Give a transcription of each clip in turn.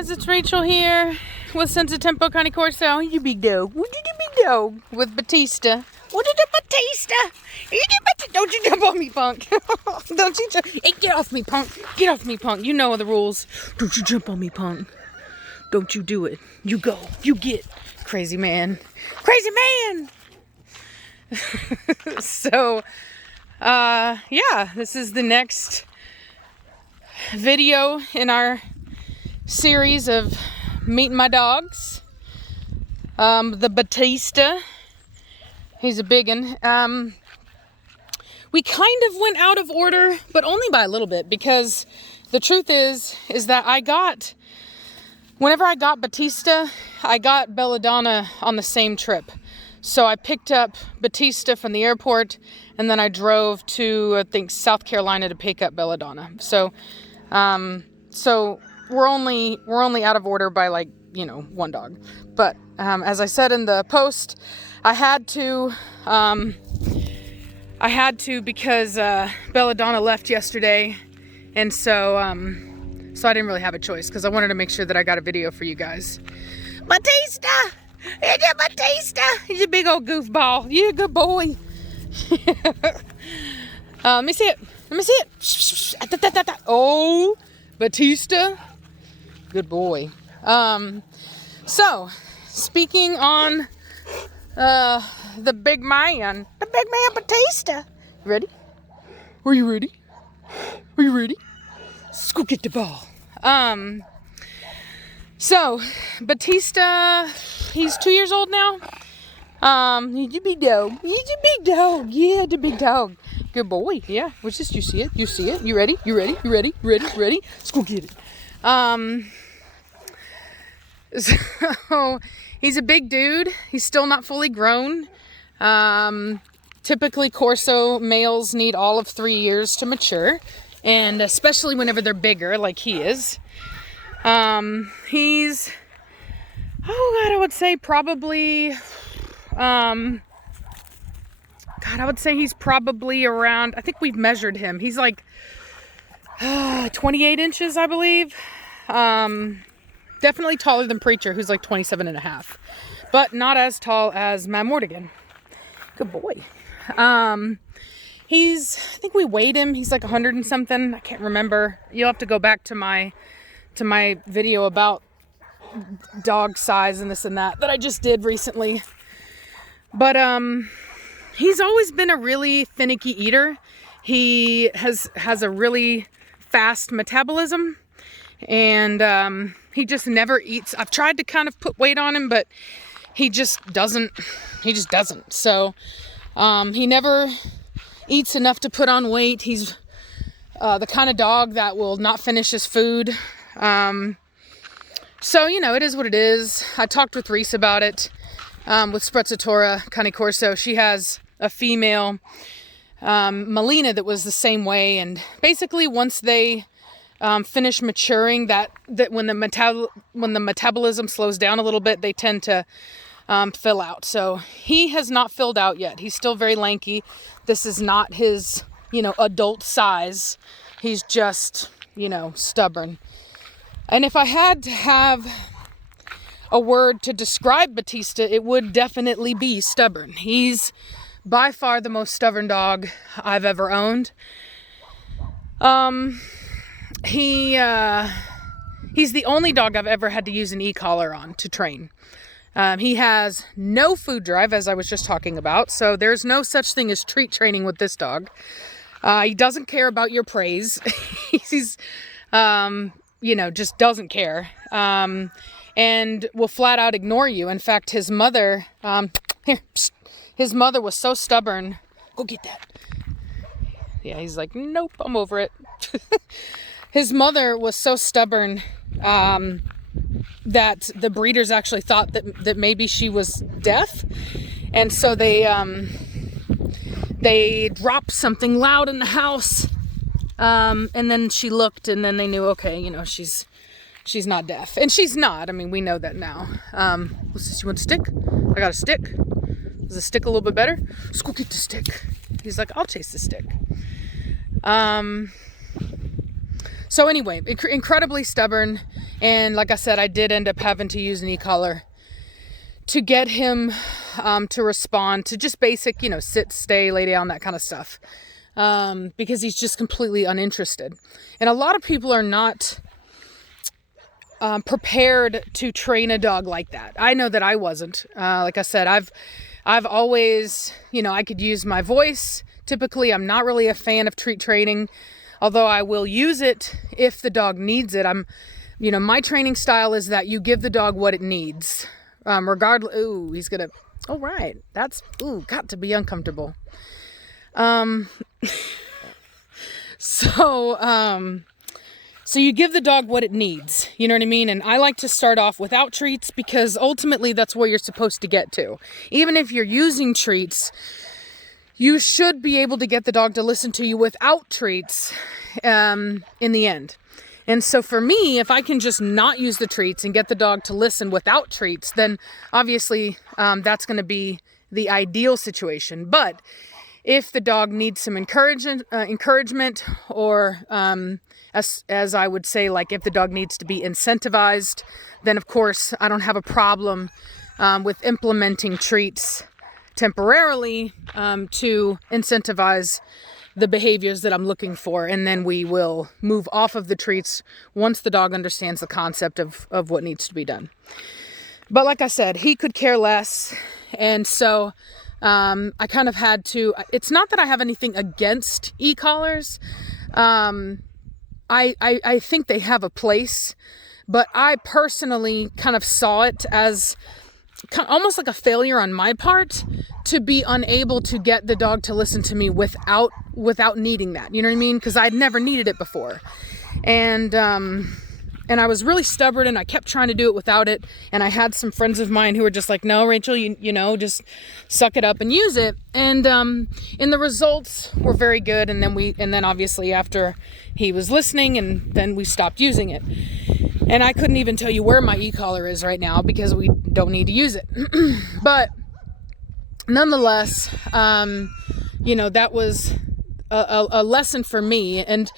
guys, it's Rachel here with Sense of Tempo Connie Corso. You big dog. What did you big dog? With Battista. What did you Batista? Don't you jump on me, punk. Don't you jump. Hey, get off me, punk. Get off me, punk. You know the rules. Don't you jump on me, punk. Don't you do it. You go. You get. Crazy man. Crazy man. So, yeah, this is the next video in our series of meeting my dogs. The Batista. He's a big one. We kind of went out of order, but only by a little bit, because the truth is that whenever I got Batista, I got Belladonna on the same trip. So I picked up Batista from the airport, and then I drove to, I think, South Carolina to pick up Belladonna. So we're only out of order by, like, you know, one dog. But as I said in the post, I had to because Belladonna left yesterday, and so I didn't really have a choice, because I wanted to make sure that I got a video for you guys. Batista! It's a Batista! He's a big old goofball. You're a good boy. Let me see it. Let me see it. Oh, Batista. Good boy. So, speaking on the big man Batista. Ready? Are you ready? Are you ready? Let's go get the ball. So, Batista, he's 2 years old now. He's a big dog. He's a big dog. Yeah, the big dog. Good boy. Yeah. What's this? You see it? You see it? You ready? You ready? You ready? Ready? Ready? Let's go get it. So, he's a big dude. He's still not fully grown. Typically, Corso males need all of 3 years to mature, and especially whenever they're bigger, like he is. He's, oh God, I would say probably, I would say he's probably around, I think we've measured him. He's like 28 inches, I believe. Definitely taller than Preacher, who's like 27 and a half, but not as tall as Matt Mortigan. Good boy. I think we weighed him. He's like 100 and something. I can't remember. You'll have to go back to my video about dog size and this and that I just did recently. But he's always been a really finicky eater. He has a really fast metabolism, and he just never eats. I've tried to kind of put weight on him, but he just doesn't. So he never eats enough to put on weight. He's the kind of dog that will not finish his food. So, you know, it is what it is. I talked with Reese about it, with Sprezzatura Connie Corso. She has a female, Melina, that was the same way. And basically once they finish maturing, that when the metabolism slows down a little bit, they tend to fill out. So he has not filled out yet. He's still very lanky. This is not his, you know, adult size. He's just, you know, stubborn. And if I had to have a word to describe Batista, it would definitely be stubborn. He's by far the most stubborn dog I've ever owned. He's the only dog I've ever had to use an e-collar on to train. He has no food drive, as I was just talking about, so there's no such thing as treat training with this dog. He doesn't care about your praise. He's, you know, just doesn't care, and will flat out ignore you. In fact, his mother, his mother was so stubborn. Go get that. Yeah, he's like, nope, I'm over it. His mother was so stubborn that the breeders actually thought that maybe she was deaf, and so they dropped something loud in the house, and then she looked, and then they knew, okay, you know, she's not deaf, and she's not. I mean, we know that now. What's this? You want a stick? I got a stick. Is the stick a little bit better? Let's go get the stick. He's like, I'll chase the stick. So anyway, incredibly stubborn. And like I said, I did end up having to use an e-collar to get him to respond to just basic, sit, stay, lay down, that kind of stuff. Because he's just completely uninterested. And a lot of people are not prepared to train a dog like that. I know that I wasn't. Like I said, I've always, I could use my voice. Typically, I'm not really a fan of treat training, although I will use it if the dog needs it. My training style is that you give the dog what it needs. Regardless, he's gonna, all right, that's, got to be uncomfortable. So you give the dog what it needs, you know what I mean? And I like to start off without treats because ultimately that's where you're supposed to get to. Even if you're using treats, you should be able to get the dog to listen to you without treats, in the end. And so for me, if I can just not use the treats and get the dog to listen without treats, then obviously, that's going to be the ideal situation. But if the dog needs some encouragement, or as I would say, like if the dog needs to be incentivized, then of course I don't have a problem with implementing treats temporarily to incentivize the behaviors that I'm looking for. And then we will move off of the treats once the dog understands the concept of what needs to be done. But like I said, he could care less. And so I kind of had to, it's not that I have anything against e-collars. I think they have a place, but I personally kind of saw it as almost like a failure on my part to be unable to get the dog to listen to me without needing that. You know what I mean? Because I'd never needed it before. And I was really stubborn and I kept trying to do it without it. And I had some friends of mine who were just like, no, Rachel, just suck it up and use it. And the results were very good. And then obviously after he was listening, and then we stopped using it. And I couldn't even tell you where my e-collar is right now because we don't need to use it. But nonetheless, that was a lesson for me. And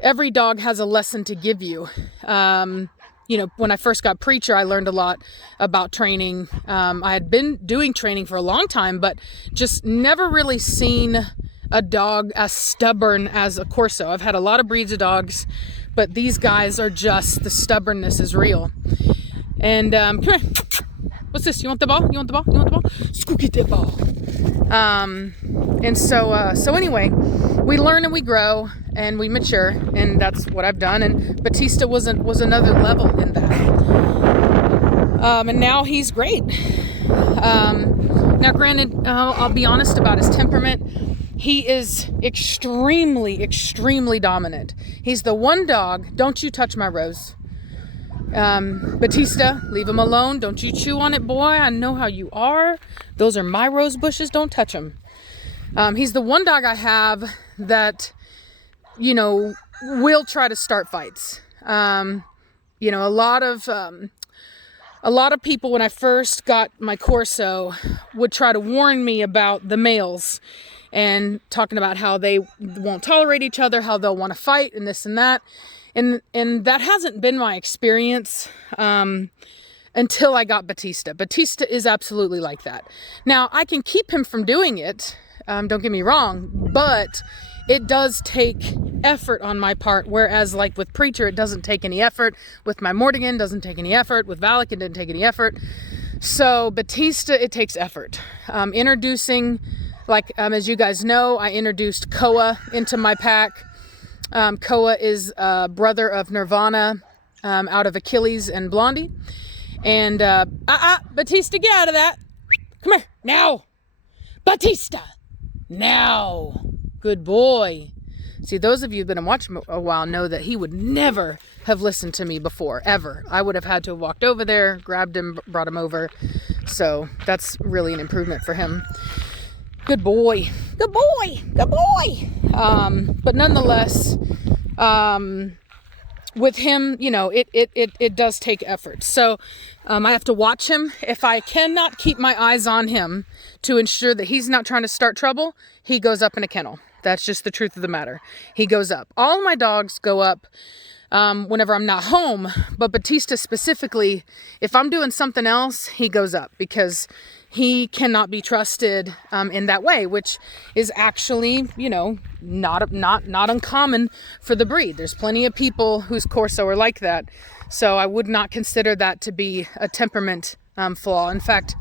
every dog has a lesson to give you. When I first got Preacher, I learned a lot about training. I had been doing training for a long time, but just never really seen a dog as stubborn as a Corso. I've had a lot of breeds of dogs, but these guys are just, the stubbornness is real. And come here. What's this? You want the ball? You want the ball? You want the ball? Scooky the ball. And so anyway, we learn and we grow and we mature, and that's what I've done. And Batista was another level in that. And now he's great. Now granted, I'll be honest about his temperament. He is extremely, extremely dominant. He's the one dog, don't you touch my rose. Batista, leave him alone. Don't you chew on it, boy. I know how you are. Those are my rose bushes. Don't touch them. He's the one dog I have that, will try to start fights. A lot of people, when I first got my Corso, would try to warn me about the males and talking about how they won't tolerate each other, how they'll want to fight and this and that. And that hasn't been my experience until I got Batista. Batista is absolutely like that. Now, I can keep him from doing it, don't get me wrong, but it does take effort on my part, whereas like with Preacher, it doesn't take any effort. With my Mortigan, doesn't take any effort. With Valak, it didn't take any effort. So Batista, it takes effort. Introducing, as you guys know, I introduced Koa into my pack. Koa is a brother of Nirvana, out of Achilles and Blondie. And, Batista, get out of that. Come here, now. Batista, now. Good boy. See, those of you who've been watching a while know that he would never have listened to me before, ever. I would have had to have walked over there, grabbed him, brought him over. So that's really an improvement for him. Good boy. Good boy. Good boy. But nonetheless, with him, it does take effort. So I have to watch him. If I cannot keep my eyes on him to ensure that he's not trying to start trouble, he goes up in a kennel. That's just the truth of the matter. He goes up. All my dogs go up whenever I'm not home. But Batista specifically, if I'm doing something else, he goes up because he cannot be trusted in that way, which is actually, you know, not uncommon for the breed. There's plenty of people whose Corso are like that. So I would not consider that to be a temperament flaw. In fact,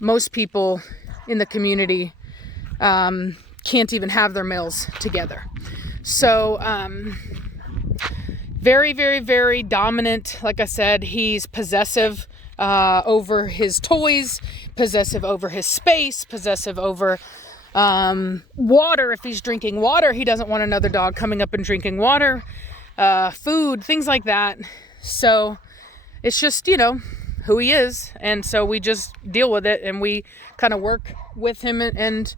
most people in the community can't even have their males together. So very, very, very dominant. Like I said, he's possessive over his toys, possessive over his space, possessive over water. If he's drinking water, he doesn't want another dog coming up and drinking water, food, things like that. So it's just, you know, who he is. And so we just deal with it, and we kind of work with him. And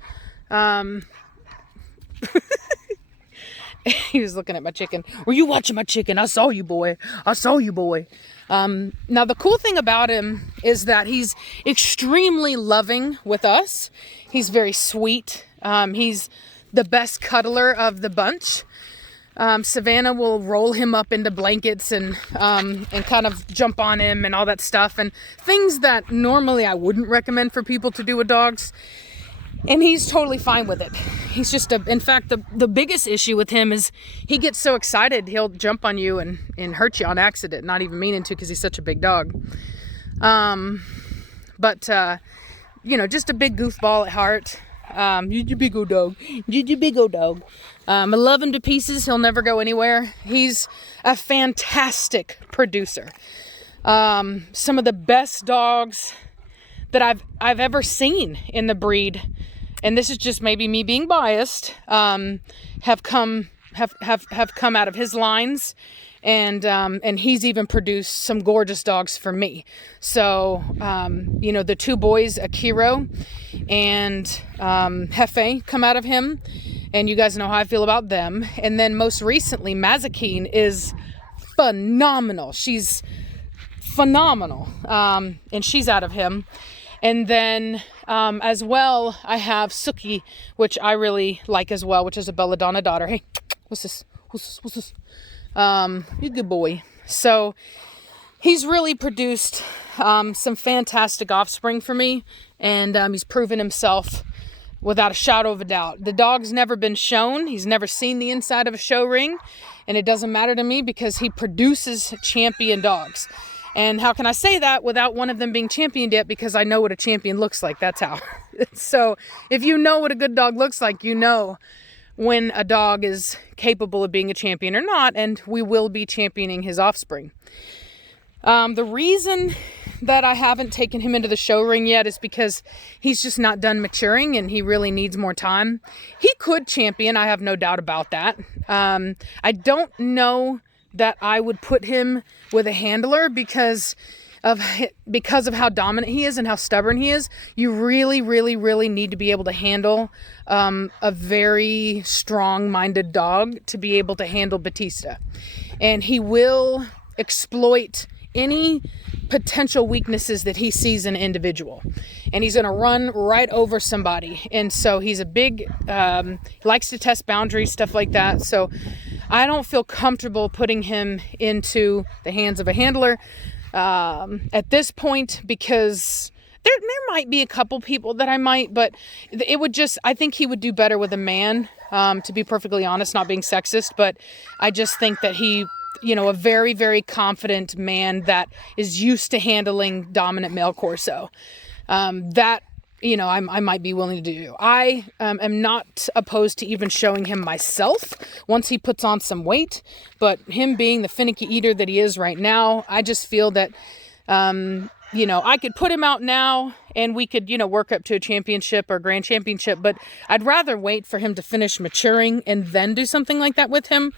he was looking at my chicken. Were you watching my chicken? I saw you, boy. I saw you, boy. Now, the cool thing about him is that he's extremely loving with us. He's very sweet. He's the best cuddler of the bunch. Savannah will roll him up into blankets and kind of jump on him and all that stuff, and things that normally I wouldn't recommend for people to do with dogs. And he's totally fine with it. He's just in fact, the biggest issue with him is he gets so excited, he'll jump on you and hurt you on accident, not even meaning to, because he's such a big dog. But you know, just a big goofball at heart. You're a big old dog. You're a big old dog. I love him to pieces. He'll never go anywhere. He's a fantastic producer. Some of the best dogs that I've ever seen in the breed, and this is just maybe me being biased, have come out of his lines, and he's even produced some gorgeous dogs for me. So you know, the two boys, Akiro and Hefe, come out of him, and you guys know how I feel about them. And then most recently, Mazakine is phenomenal. She's phenomenal, and she's out of him. And then as well, I have Suki, which I really like as well, which is a Belladonna daughter. Hey, what's this? What's this? You're a good boy. So he's really produced some fantastic offspring for me, and he's proven himself without a shadow of a doubt. The dog's never been shown. He's never seen the inside of a show ring, and it doesn't matter to me because he produces champion dogs. And how can I say that without one of them being championed yet? Because I know what a champion looks like. That's how. So if you know what a good dog looks like, you know when a dog is capable of being a champion or not, and we will be championing his offspring. The reason that I haven't taken him into the show ring yet is because he's just not done maturing, and he really needs more time. He could champion, I have no doubt about that. I don't know that I would put him with a handler because of how dominant he is and how stubborn he is. You really, really, really need to be able to handle a very strong-minded dog to be able to handle Batista. And he will exploit any potential weaknesses that he sees in an individual. And he's going to run right over somebody. And so he's a big, likes to test boundaries, stuff like that. So I don't feel comfortable putting him into the hands of a handler at this point, because there might be a couple people that I might, but it would just, I think he would do better with a man, to be perfectly honest, not being sexist, but I just think that he, you know, a very, very confident man that is used to handling dominant male Corso, that, you know, I might be willing to do. I am not opposed to even showing him myself once he puts on some weight, but him being the finicky eater that he is right now, I just feel that, you know, I could put him out now and we could, you know, work up to a championship or grand championship, but I'd rather wait for him to finish maturing and then do something like that with him.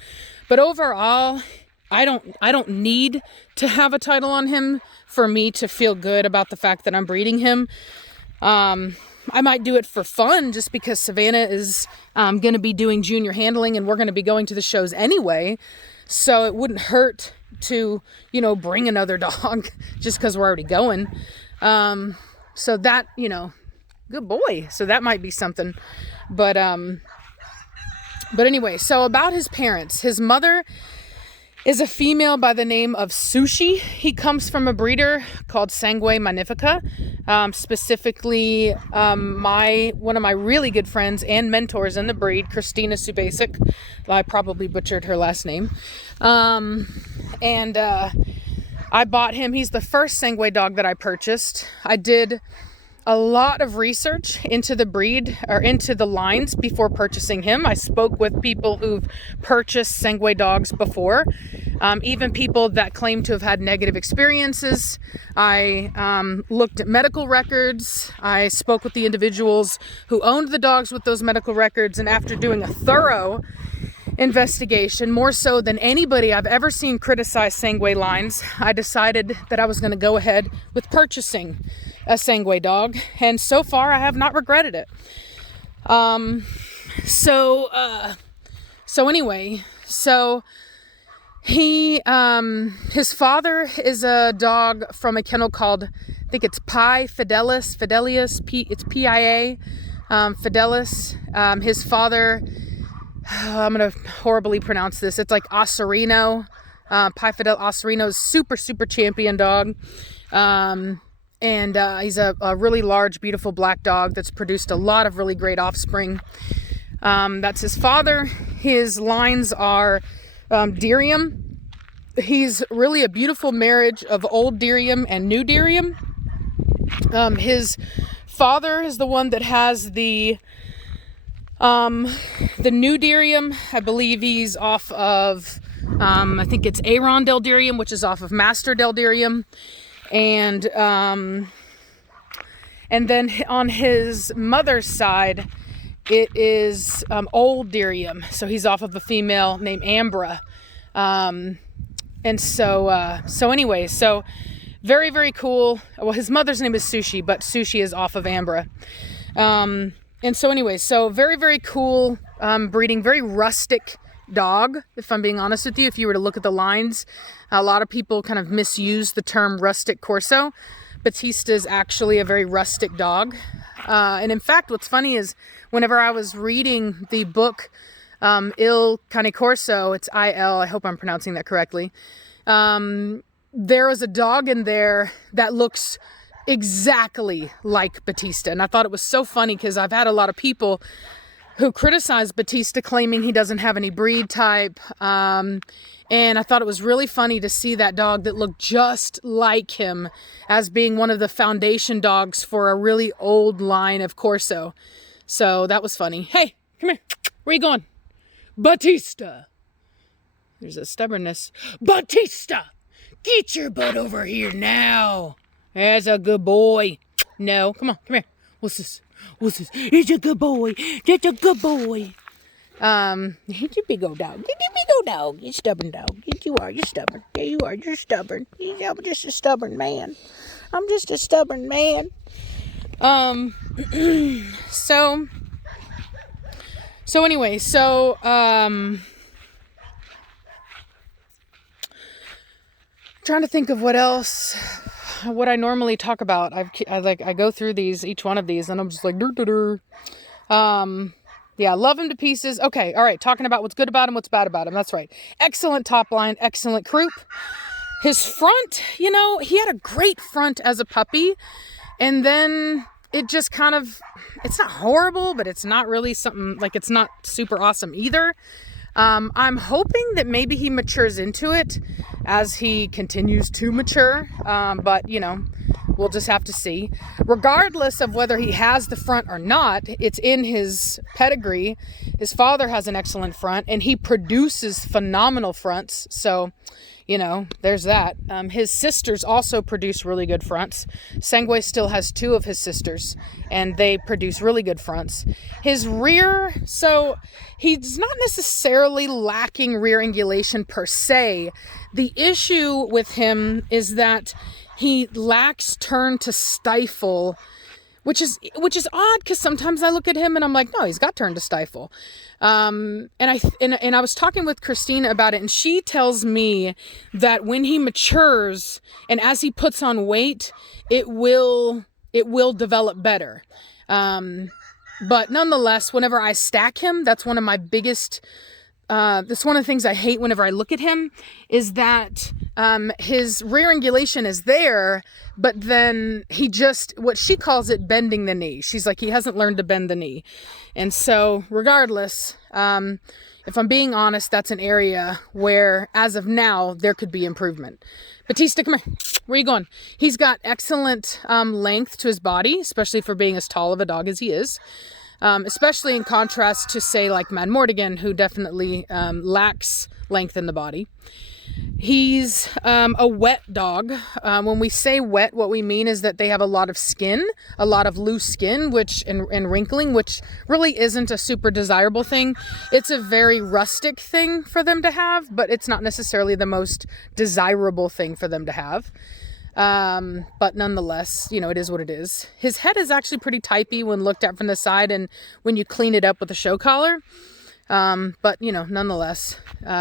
But overall, I don't need to have a title on him for me to feel good about the fact that I'm breeding him. I might do it for fun just because Savannah is going to be doing junior handling and we're going to be going to the shows anyway. So it wouldn't hurt to, you know, bring another dog just because we're already going. So that, you know, good boy. So that might be something. But anyway, so about his parents, his mother is a female by the name of Sushi. He comes from a breeder called Sangue Magnifica. Specifically, one of my really good friends and mentors in the breed, Christina Subasic. I probably butchered her last name. I bought him. He's the first Sangue dog that I purchased. I did a lot of research into the breed or into the lines before purchasing him. I spoke with people who've purchased Sangue dogs before, even people that claim to have had negative experiences. I looked at medical records. I spoke with the individuals who owned the dogs with those medical records, and after doing a thorough investigation, more so than anybody I've ever seen criticize Sangue lines, I decided that I was going to go ahead with purchasing a Sangue dog, and so far I have not regretted it. So he his father is a dog from a kennel called, I think it's Fidelius, it's Pia, Fidelis. His father, I'm gonna horribly pronounce this. It's like Ossorino. Pi Fidel Ossorino is super champion dog. And he's a really large, beautiful black dog that's produced a lot of really great offspring. That's his father. His lines are Dirium. He's really a beautiful marriage of old Dirium and new Dirium. His father is the one that has the new Dirium. I believe he's off of, I think it's Aaron Del Dirium, which is off of Master Del Dirium. And then on his mother's side, it is old Dirium. So he's off of a female named Ambra. So very, very cool. Well, his mother's name is Sushi, but Sushi is off of Ambra. So very, very cool breeding, very rustic dog, if I'm being honest with you. If you were to look at the lines, a lot of people kind of misuse the term rustic Corso. Batista is actually a very rustic dog. And in fact, what's funny is whenever I was reading the book Il Cane Corso, it's I-L, I hope I'm pronouncing that correctly. There was a dog in there that looks exactly like Batista. And I thought it was so funny because I've had a lot of people who criticize Batista, claiming he doesn't have any breed type. And I thought it was really funny to see that dog that looked just like him as being one of the foundation dogs for a really old line of Corso. So that was funny. Hey, come here. Where you going? Batista. There's a stubbornness. Batista! Get your butt over here now. That's a good boy. No, come on, come here. What's this? He's a good boy. That's a good boy. He's a big old dog. He's a big old dog. You're stubborn dog. Yes, you are. You're stubborn. Yeah, you are. You're stubborn. I'm just a stubborn man. I'm just a stubborn man. Trying to think of what I normally talk about. I go through each one of these, and I'm just like, yeah, love him to pieces. Okay, all right, talking about what's good about him, what's bad about him. That's right. Excellent top line, excellent croup. His front, he had a great front as a puppy, and then it just kind of, it's not horrible, but it's not really something, like, it's not super awesome either. I'm hoping that maybe he matures into it as he continues to mature, but we'll just have to see. Regardless of whether he has the front or not, it's in his pedigree. His father has an excellent front, and he produces phenomenal fronts. So, there's that. His sisters also produce really good fronts. Sangue still has 2 of his sisters, and they produce really good fronts. His rear, so he's not necessarily lacking rear angulation per se. The issue with him is that he lacks turn to stifle, which is odd, because sometimes I look at him and I'm like, no, he's got turn to stifle. And I was talking with Christina about it, and she tells me that when he matures and as he puts on weight, it will develop better. But nonetheless, whenever I stack him, that's one of my biggest that's one of the things I hate whenever I look at him, is that his rear angulation is there, but then he just, what she calls it, bending the knee. She's like, he hasn't learned to bend the knee. And so regardless, if I'm being honest, that's an area where, as of now, there could be improvement. Batista, come here. Where are you going? He's got excellent length to his body, especially for being as tall of a dog as he is. Especially in contrast to, say, like Mad Mortigan, who definitely lacks length in the body. He's a wet dog. When we say wet, what we mean is that they have a lot of skin, a lot of loose skin, which and wrinkling, which really isn't a super desirable thing. It's a very rustic thing for them to have, but it's not necessarily the most desirable thing for them to have. But nonetheless, you know, it is what it is. His head is actually pretty typey when looked at from the side and when you clean it up with a show collar. But you know, nonetheless,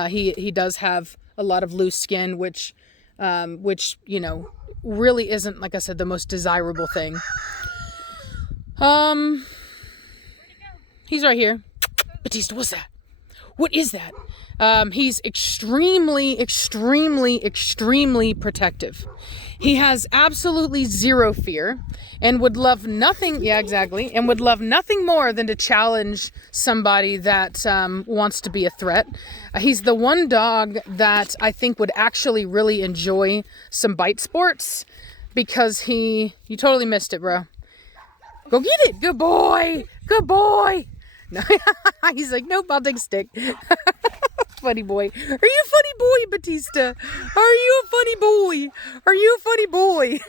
he does have a lot of loose skin, which, you know, really isn't, like I said, the most desirable thing. He's right here. Batista, what's that? What is that? He's extremely, extremely, extremely protective. He has absolutely zero fear and would love nothing, yeah, exactly, and would love nothing more than to challenge somebody that wants to be a threat. He's the one dog that I think would actually really enjoy some bite sports because you totally missed it, bro. Go get it. Good boy. Good boy. No, he's like, nope, I'll take a stick. Funny boy. Are you a funny boy, Batista? Are you a funny boy? Are you a funny boy?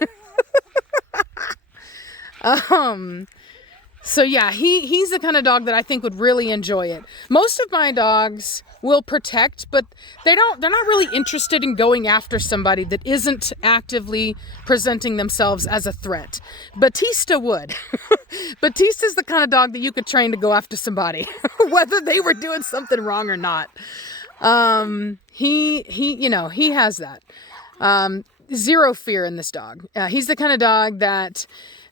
So yeah, he's the kind of dog that I think would really enjoy it. Most of my dogs will protect, but they're not really interested in going after somebody that isn't actively presenting themselves as a threat. Batista would. Batista's the kind of dog that you could train to go after somebody, whether they were doing something wrong or not. He you know, he has that. Zero fear in this dog. He's the kind of dog that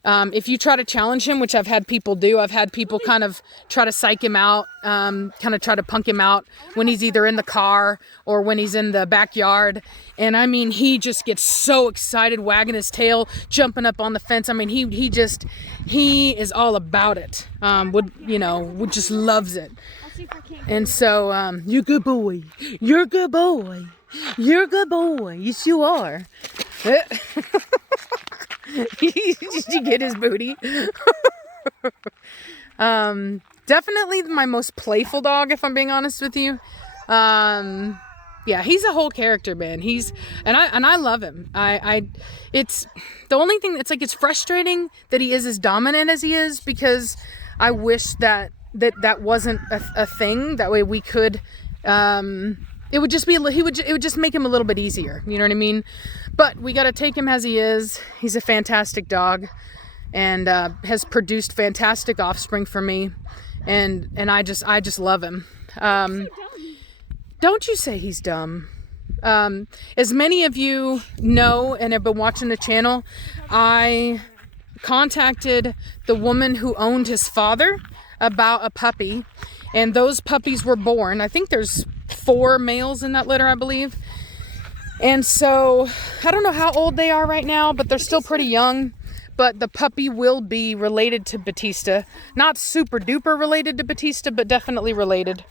if you try to challenge him, which I've had people do, I've had people kind of try to psych him out, kind of try to punk him out when he's either in the car or when he's in the backyard. And I mean, he just gets so excited, wagging his tail, jumping up on the fence. I mean, he is all about it. Would just loves it. And so, you're a good boy. You're a good boy. You're a good boy. Yes, you are. Did you get his booty? Definitely my most playful dog, if I'm being honest with you. Yeah, he's a whole character, man. And I love him. It's the only thing that's like, it's frustrating that he is as dominant as he is, because I wish that wasn't a thing. That way we could, it would just make him a little bit easier. You know what I mean? But we got to take him as he is. He's a fantastic dog and has produced fantastic offspring for me. And I just love him. Don't you say he's dumb. As many of you know and have been watching the channel, I contacted the woman who owned his father about a puppy, and those puppies were born. I think there's 4 males in that litter, I believe. And so I don't know how old they are right now, but they're still pretty young. But the puppy will be related to Batista. Not super duper related to Batista, but definitely related.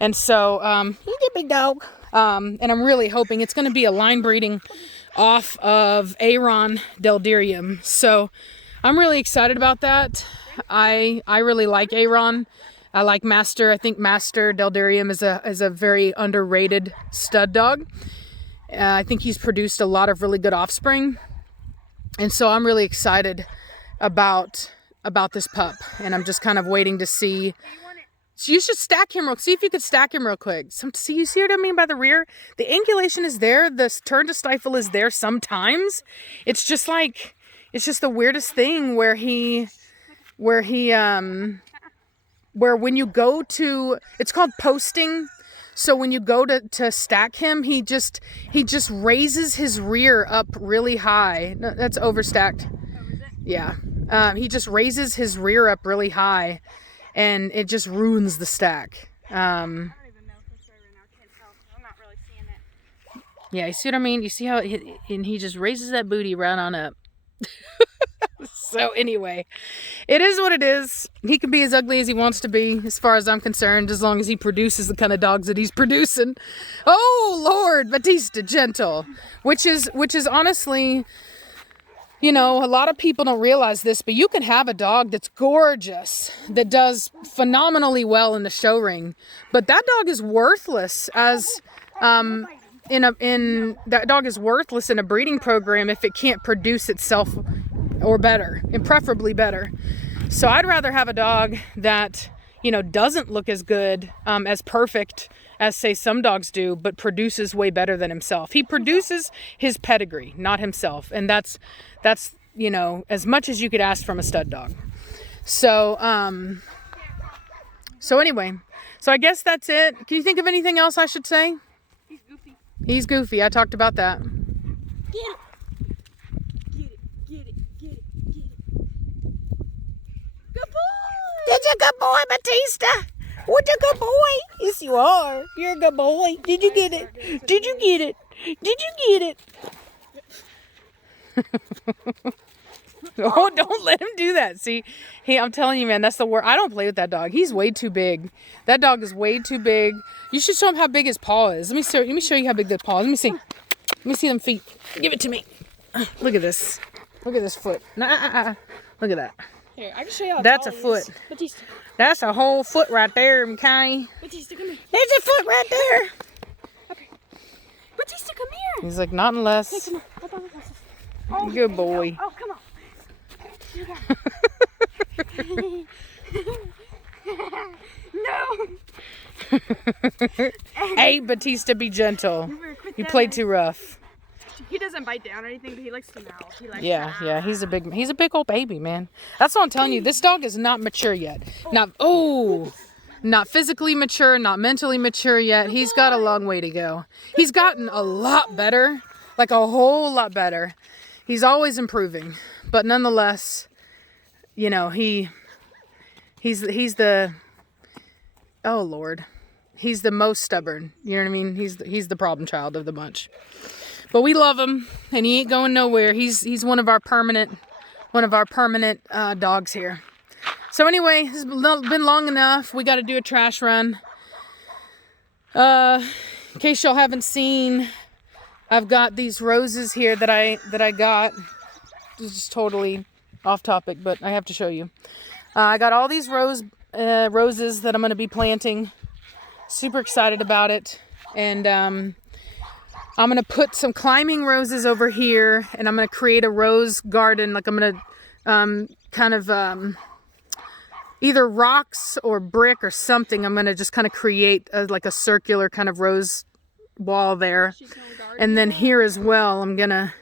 And so, you get big dog. And I'm really hoping it's going to be a line breeding off of Aaron Deldirium. So I'm really excited about that. I really like Aaron. I like Master. I think Master Deldirium is a very underrated stud dog. I think he's produced a lot of really good offspring. And so I'm really excited about this pup. And I'm just kind of waiting to see. So you should stack him see if you could stack him real quick. You see what I mean by the rear? The angulation is there. The turn to stifle is there sometimes. It's just the weirdest thing where when you go to, it's called posting. So when you go to stack him, he just raises his rear up really high. No, that's overstacked. Yeah. He just raises his rear up really high, and it just ruins the stack. Yeah, you see what I mean? You see how and he just raises that booty right on up. So anyway, it is what it is. He can be as ugly as he wants to be, as far as I'm concerned, as long as he produces the kind of dogs that he's producing. Oh Lord, Batista, gentle. Which is honestly, you know, a lot of people don't realize this, but you can have a dog that's gorgeous, that does phenomenally well in the show ring, but that dog is worthless as that dog is worthless in a breeding program if it can't produce itself or better, and preferably better. So I'd rather have a dog that, you know, doesn't look as good, as perfect as say some dogs do, but produces way better than himself. He produces his pedigree, not himself. And that's, you know, as much as you could ask from a stud dog. So, so anyway, so I guess that's it. Can you think of anything else I should say? He's goofy. He's goofy. I talked about that. Get it. Get it. Good boy. Did you good boy, Batista? What a good boy. Yes, you are. You're a good boy. Did you get it? Did you get it? Did you get it? Oh, don't let him do that. See, I'm telling you, man, that's the word. I don't play with that dog. He's way too big. That dog is way too big. You should show him how big his paw is. Let me show you how big that paw is. Let me see. Let me see them feet. Give it to me. Look at this. Look at this foot. Look at that. Here, I can show you how That's tall a he foot. is. Batista. That's a whole foot right there, okay? Batista, come here. There's a foot right there. Okay. Batista, come here. He's like, not unless. Hey, come on. Up on the glasses. Oh, Good boy. Oh, come on. You got it. No. Hey, Batista, be gentle. You played too rough. He doesn't bite down or anything, but he likes to mouth. He likes Yeah, he's a big old baby, man. That's what I'm telling you. This dog is not mature yet. Not physically mature, not mentally mature yet. He's got a long way to go. He's gotten a lot better, like a whole lot better. He's always improving, but nonetheless, you know, he's the, oh Lord, he's the most stubborn. You know what I mean? He's the problem child of the bunch. But we love him, and he ain't going nowhere. He's one of our permanent dogs here. So anyway, it's been long enough. We got to do a trash run. In case y'all haven't seen, I've got these roses here that I got. This is totally off topic, but I have to show you. I got all these roses that I'm going to be planting. Super excited about it, and I'm going to put some climbing roses over here, and I'm going to create a rose garden. Like I'm going to either rocks or brick or something. I'm going to just kind of create like a circular kind of rose wall there. And then here as well, I'm going to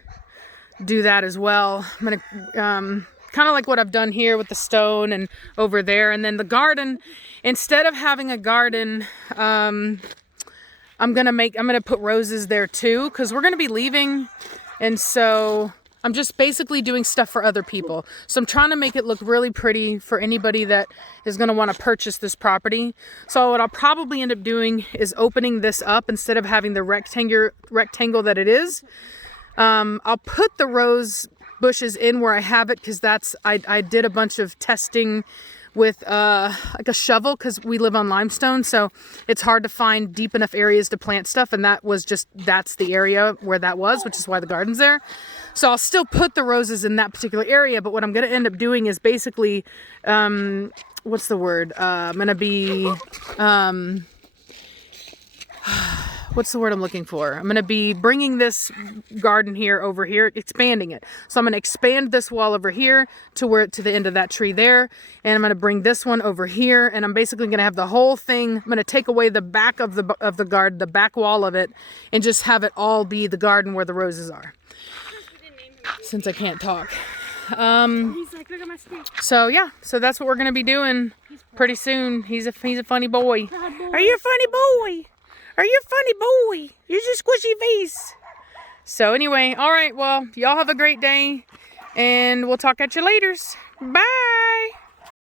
do that as well. I'm going to kind of like what I've done here with the stone and over there. And then the garden, instead of having a garden, I'm gonna put roses there too, because we're gonna be leaving, and so I'm just basically doing stuff for other people. So I'm trying to make it look really pretty for anybody that is gonna want to purchase this property. So what I'll probably end up doing is opening this up instead of having the rectangle that it is. I'll put the rose bushes in where I have it, because I did a bunch of testing with like a shovel, because we live on limestone, so it's hard to find deep enough areas to plant stuff, and that's the area where that was, which is why the garden's there. So I'll still put the roses in that particular area, but what I'm going to end up doing is basically what's the word, I'm going to be what's the word I'm looking for? I'm going to be bringing this garden here over here, expanding it. So I'm going to expand this wall over here to the end of that tree there. And I'm going to bring this one over here. And I'm basically going to have the whole thing. I'm going to take away the back of the garden, the back wall of it, and just have it all be the garden where the roses are. Since I can't talk. He's like, look at my skin. So yeah, so that's what we're going to be doing pretty soon. He's a funny boy. Are you a funny boy? Are you a funny boy? You're just squishy face. So anyway, all right, well, y'all have a great day, and we'll talk at you later. Bye.